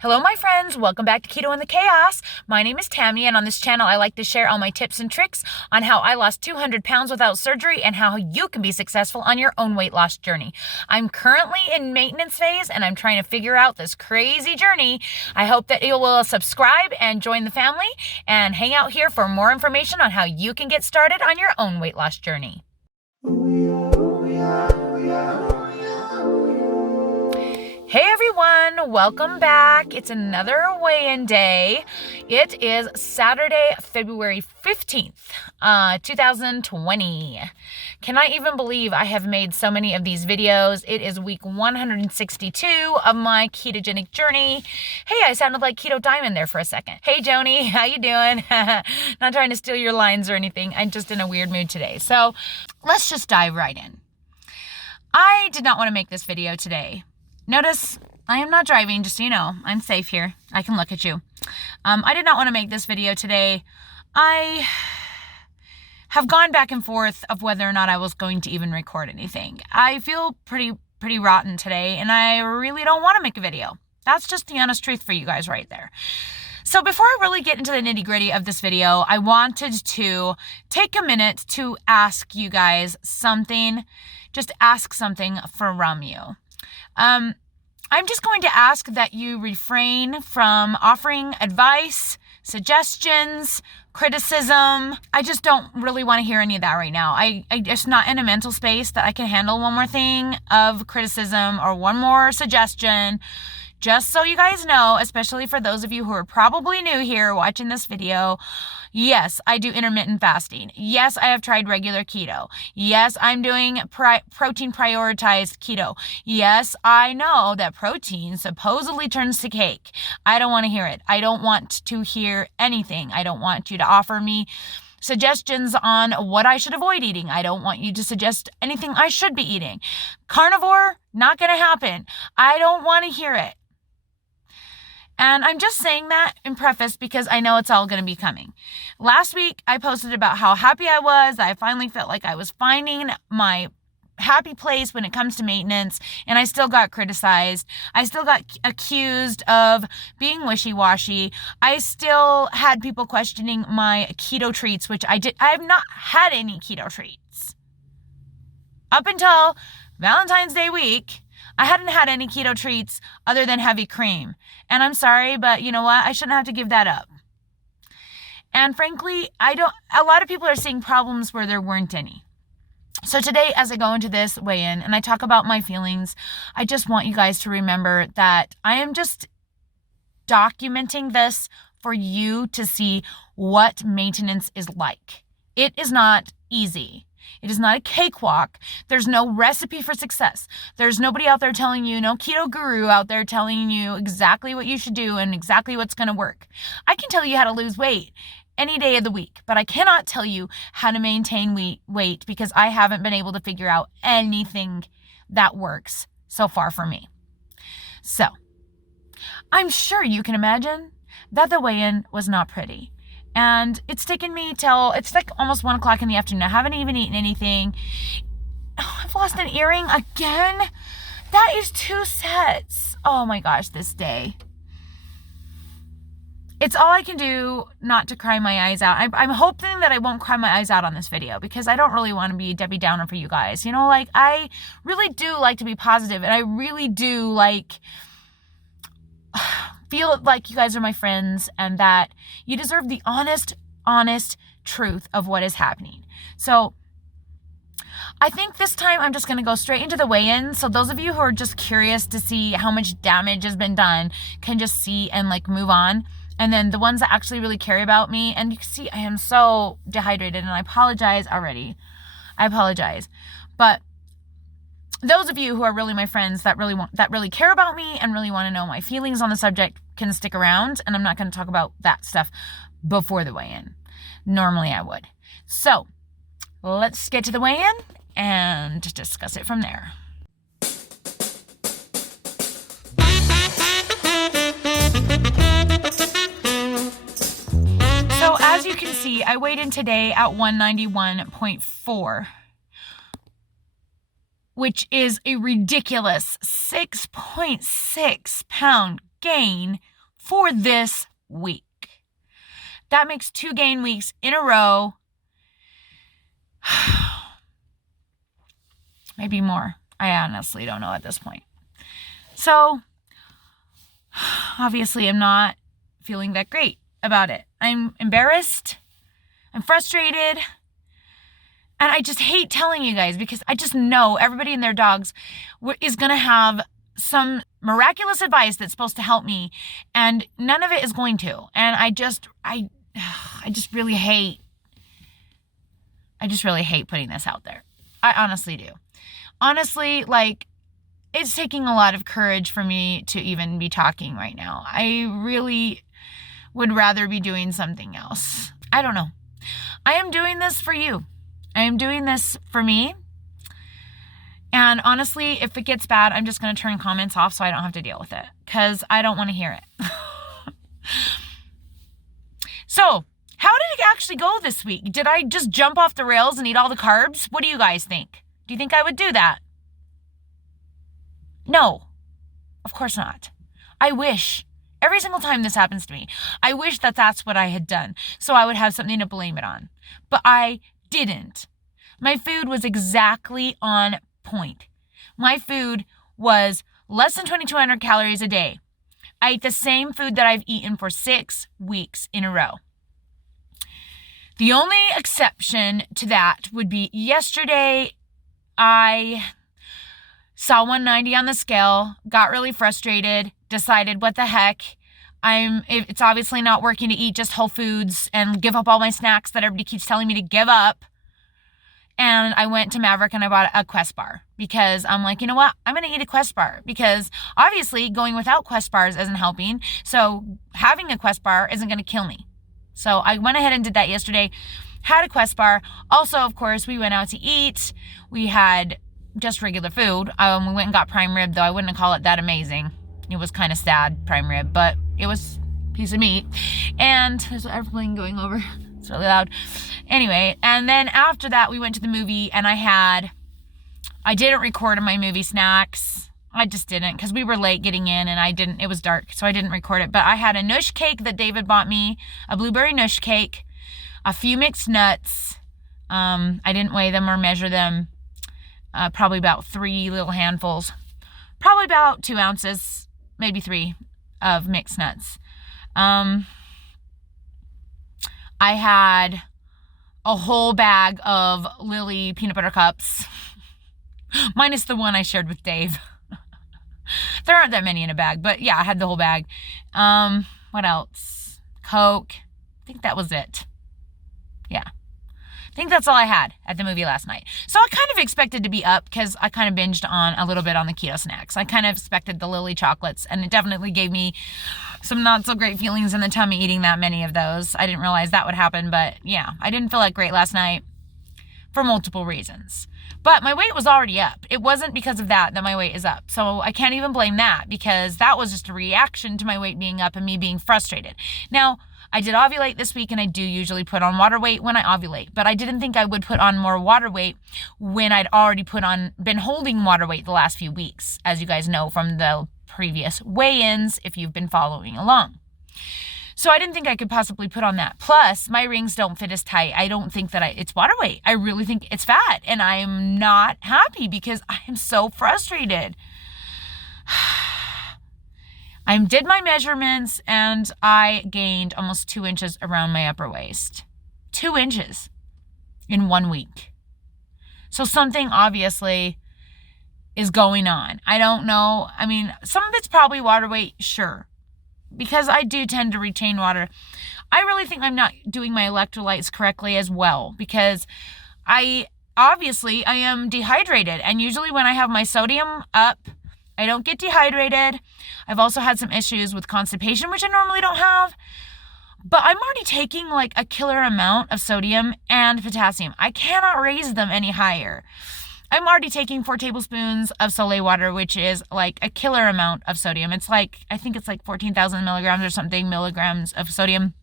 Hello, my friends. Welcome back to Keto and the Chaos. My name is Tammy, and on this channel, I like to share all my tips and tricks on how I lost 200 pounds without surgery and how you can be successful on your own weight loss journey. I'm currently in maintenance phase, and I'm trying to figure out this crazy journey. I hope that you will subscribe and join the family and hang out here for more information on how you can get started on your own weight loss journey. Hey everyone, welcome back. It's another weigh-in day. It is Saturday, February 15th, 2020. Can I even believe I have made so many of these videos? It is week 162 of my ketogenic journey. Hey, I sounded like Keto Diamond there for a second. Hey Joni, how you doing? Not trying to steal your lines or anything. I'm just in a weird mood today. So let's just dive right in. I did not want to make this video today. Notice I am not driving, just so you know. I'm safe here. I can look at you. I did not want to make this video today. I have gone back and forth of whether or not I was going to even record anything. I feel pretty rotten today, and I really don't want to make a video. That's just the honest truth for you guys right there. So before I really get into the nitty-gritty of this video, I wanted to take a minute to ask you guys something. Just ask something from you. I'm just going to ask that you refrain from offering advice, suggestions, criticism. I just don't really want to hear any of that right now. I just not in a mental space that I can handle one more thing of criticism or one more suggestion. Just so you guys know, especially for those of you who are probably new here watching this video, yes, I do intermittent fasting. Yes, I have tried regular keto. Yes, I'm doing protein prioritized keto. Yes, I know that protein supposedly turns to cake. I don't want to hear it. I don't want to hear anything. I don't want you to offer me suggestions on what I should avoid eating. I don't want you to suggest anything I should be eating. Carnivore, not going to happen. I don't want to hear it. And I'm just saying that in preface because I know it's all going to be coming. Last week, I posted about how happy I was. I finally felt like I was finding my happy place when it comes to maintenance, and I still got criticized. I still got accused of being wishy-washy. I still had people questioning my keto treats, which I have not had any keto treats. Up until Valentine's Day week, I hadn't had any keto treats other than heavy cream. And I'm sorry, but you know what? I shouldn't have to give that up. And frankly, a lot of people are seeing problems where there weren't any. So today, as I go into this weigh-in and I talk about my feelings, I just want you guys to remember that I am just documenting this for you to see what maintenance is like. It is not easy. It is not a cakewalk. There's no recipe for success. There's nobody out there telling you, no keto guru out there telling you exactly what you should do and exactly what's going to work. I can tell you how to lose weight any day of the week, but I cannot tell you how to maintain weight because I haven't been able to figure out anything that works so far for me. So, I'm sure you can imagine that the weigh-in was not pretty. And it's taken me it's like almost 1 o'clock in the afternoon. I haven't even eaten anything. Oh, I've lost an earring again. That is 2 sets. Oh my gosh, this day. It's all I can do not to cry my eyes out. I'm hoping that I won't cry my eyes out on this video because I don't really want to be Debbie Downer for you guys. You know, like I really do like to be positive, and I really do feel like you guys are my friends and that you deserve the honest truth of what is happening. So I think this time I'm just going to go straight into the weigh-in. So those of you who are just curious to see how much damage has been done can just see and move on. And then the ones that actually really care about me, and you can see I am so dehydrated and I apologize already. I apologize. But those of you who are really my friends that really care about me and really want to know my feelings on the subject can stick around, and I'm not going to talk about that stuff before the weigh-in. Normally I would. So let's get to the weigh-in and discuss it from there. So as you can see, I weighed in today at 191.4. which is a ridiculous 6.6 pound gain for this week. That makes 2 gain weeks in a row. Maybe more. I honestly don't know at this point. So, obviously, I'm not feeling that great about it. I'm embarrassed. I'm frustrated. And I just hate telling you guys because I just know everybody and their dogs is going to have some miraculous advice that's supposed to help me. And none of it is going to. And I just really hate putting this out there. I honestly do. Honestly, like, it's taking a lot of courage for me to even be talking right now. I really would rather be doing something else. I don't know. I am doing this for you. I am doing this for me. And honestly, if it gets bad, I'm just going to turn comments off so I don't have to deal with it because I don't want to hear it. So, how did it actually go this week? Did I just jump off the rails and eat all the carbs? What do you guys think? Do you think I would do that? No, of course not. I wish. Every single time this happens to me, I wish that that's what I had done so I would have something to blame it on. But I didn't. My food was exactly on point. My food was less than 2,200 calories a day. I ate the same food that I've eaten for 6 weeks in a row. The only exception to that would be yesterday I saw 190 on the scale, got really frustrated, decided what the heck, it's obviously not working to eat just whole foods and give up all my snacks that everybody keeps telling me to give up. And I went to Maverick and I bought a Quest bar because I'm like, you know what? I'm going to eat a Quest bar because obviously going without Quest bars isn't helping. So having a Quest bar isn't going to kill me. So I went ahead and did that yesterday, had a Quest bar. Also, of course, we went out to eat. We had just regular food. We went and got prime rib, though I wouldn't call it that amazing. It was kind of sad, prime rib, but it was a piece of meat. And there's an airplane going over. It's really loud. Anyway, and then after that, we went to the movie, and I didn't record my movie snacks. I just didn't, because we were late getting in, and it was dark, so I didn't record it. But I had a nush cake that David bought me, a blueberry nush cake, a few mixed nuts. I didn't weigh them or measure them. Probably about 3 little handfuls. Probably about 2 ounces, maybe 3 of mixed nuts. I had a whole bag of Lily peanut butter cups, minus the one I shared with Dave. There aren't that many in a bag, but yeah, I had the whole bag. What else? Coke. I think that was it. Yeah. I think that's all I had at the movie last night. So I kind of expected to be up because I kind of binged on a little bit on the keto snacks. I kind of expected the Lily chocolates, and it definitely gave me some not so great feelings in the tummy eating that many of those. I didn't realize that would happen, but yeah, I didn't feel like great last night for multiple reasons. But my weight was already up. It wasn't because of that my weight is up. So I can't even blame that because that was just a reaction to my weight being up and me being frustrated. Now, I did ovulate this week, and I do usually put on water weight when I ovulate, but I didn't think I would put on more water weight when I'd already been holding water weight the last few weeks, as you guys know from the previous weigh-ins, if you've been following along. So I didn't think I could possibly put on that. Plus, my rings don't fit as tight. I don't think that it's water weight. I really think it's fat, and I'm not happy because I am so frustrated. I did my measurements, and I gained almost 2 inches around my upper waist. 2 inches in 1 week. So something obviously is going on. I don't know. I mean, some of it's probably water weight, sure, because I do tend to retain water. I really think I'm not doing my electrolytes correctly as well because I am dehydrated. And usually when I have my sodium up, I don't get dehydrated. I've also had some issues with constipation, which I normally don't have. But I'm already taking like a killer amount of sodium and potassium. I cannot raise them any higher. I'm already taking 4 tablespoons of Solé water, which is like a killer amount of sodium. I think it's like 14,000 milligrams or something milligrams of sodium.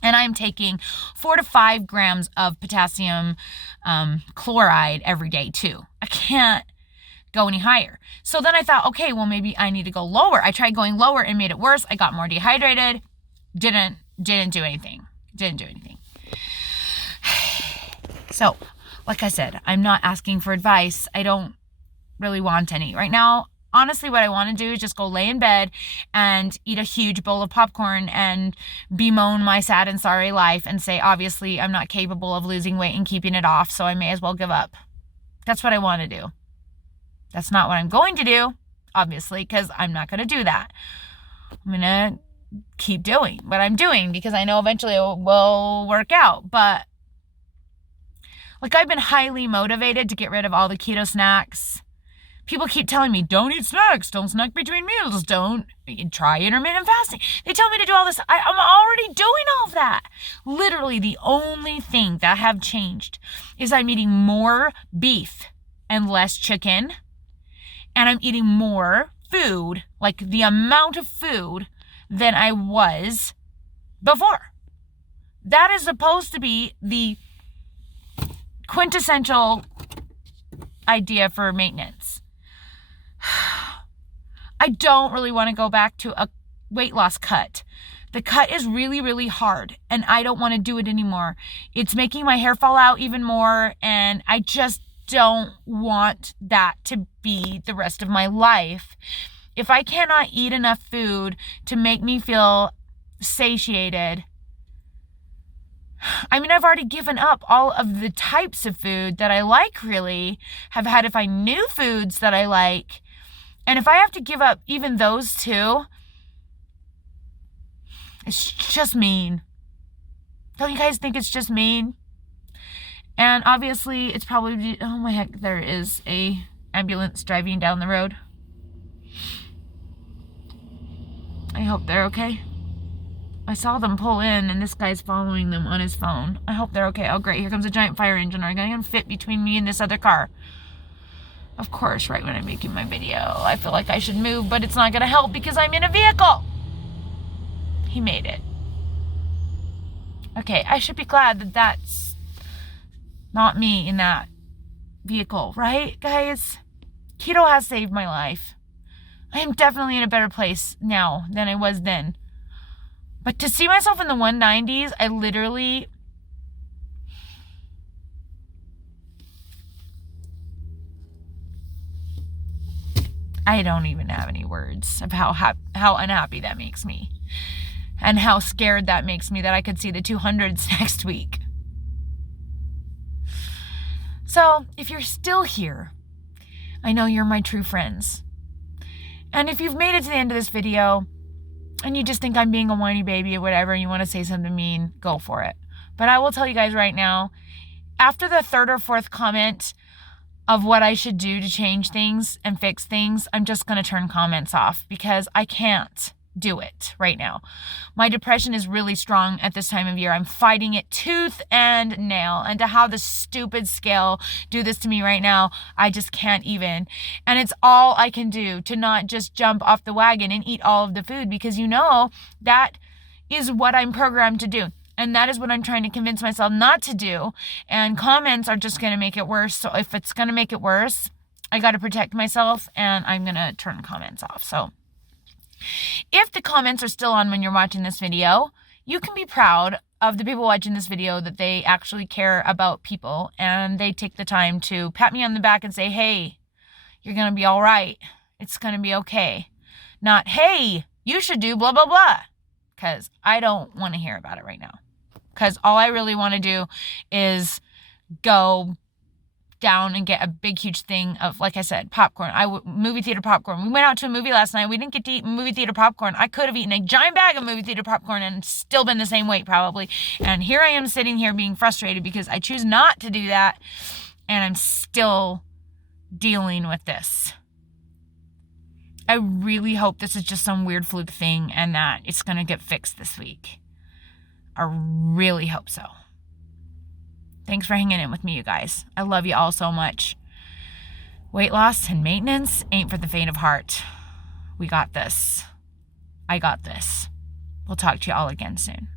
And I'm taking 4 to 5 grams of potassium chloride every day too. I can't go any higher. So then I thought, okay, well, maybe I need to go lower. I tried going lower and made it worse. I got more dehydrated. Didn't do anything. So, like I said, I'm not asking for advice. I don't really want any. Right now, honestly, what I want to do is just go lay in bed and eat a huge bowl of popcorn and bemoan my sad and sorry life and say, obviously, I'm not capable of losing weight and keeping it off, so I may as well give up. That's what I want to do. That's not what I'm going to do, obviously, because I'm not going to do that. I'm going to keep doing what I'm doing because I know eventually it will work out. But like, I've been highly motivated to get rid of all the keto snacks. People keep telling me, don't eat snacks, don't snack between meals, don't try intermittent fasting. They tell me to do all this. I'm already doing all of that. Literally, the only thing that I have changed is I'm eating more beef and less chicken. And I'm eating more food, like the amount of food than I was before. That is supposed to be the quintessential idea for maintenance. I don't really want to go back to a weight loss cut. The cut is really, really hard, and I don't want to do it anymore. It's making my hair fall out even more, and I just don't want that to be the rest of my life. If I cannot eat enough food to make me feel satiated, I mean, I've already given up all of the types of food that I like, really, have had if I knew foods that I like. And if I have to give up even those two, it's just mean. Don't you guys think it's just mean? And obviously, it's probably, oh my heck, there is a ambulance driving down the road. I hope they're okay. I saw them pull in, and this guy's following them on his phone. I hope they're okay. Oh, great. Here comes a giant fire engine. Are you going to fit between me and this other car? Of course, right when I'm making my video, I feel like I should move, but it's not going to help because I'm in a vehicle. He made it. Okay, I should be glad that that's not me in that vehicle, right, guys? Keto has saved my life. I am definitely in a better place now than I was then. But to see myself in the 190s, I don't even have any words of how unhappy that makes me. And how scared that makes me that I could see the 200s next week. So, if you're still here, I know you're my true friends. And if you've made it to the end of this video, and you just think I'm being a whiny baby or whatever, and you want to say something mean, go for it. But I will tell you guys right now, after the third or fourth comment of what I should do to change things and fix things, I'm just going to turn comments off because I can't do it right now. My depression is really strong at this time of year. I'm fighting it tooth and nail. And to have the stupid scale do this to me right now, I just can't even. And it's all I can do to not just jump off the wagon and eat all of the food because you know that is what I'm programmed to do. And that is what I'm trying to convince myself not to do. And comments are just going to make it worse. So if it's going to make it worse, I got to protect myself and I'm going to turn comments off. So if the comments are still on when you're watching this video, you can be proud of the people watching this video that they actually care about people and they take the time to pat me on the back and say, hey, you're going to be all right. It's going to be okay. Not, hey, you should do blah, blah, blah. Because I don't want to hear about it right now. Because all I really want to do is go down and get a big, huge thing of, like I said, popcorn. Movie theater popcorn. We went out to a movie last night. We didn't get to eat movie theater popcorn. I could have eaten a giant bag of movie theater popcorn and still been the same weight probably. And here I am sitting here being frustrated because I choose not to do that. And I'm still dealing with this. I really hope this is just some weird fluke thing and that it's going to get fixed this week. I really hope so. Thanks for hanging in with me, you guys. I love you all so much. Weight loss and maintenance ain't for the faint of heart. We got this. I got this. We'll talk to you all again soon.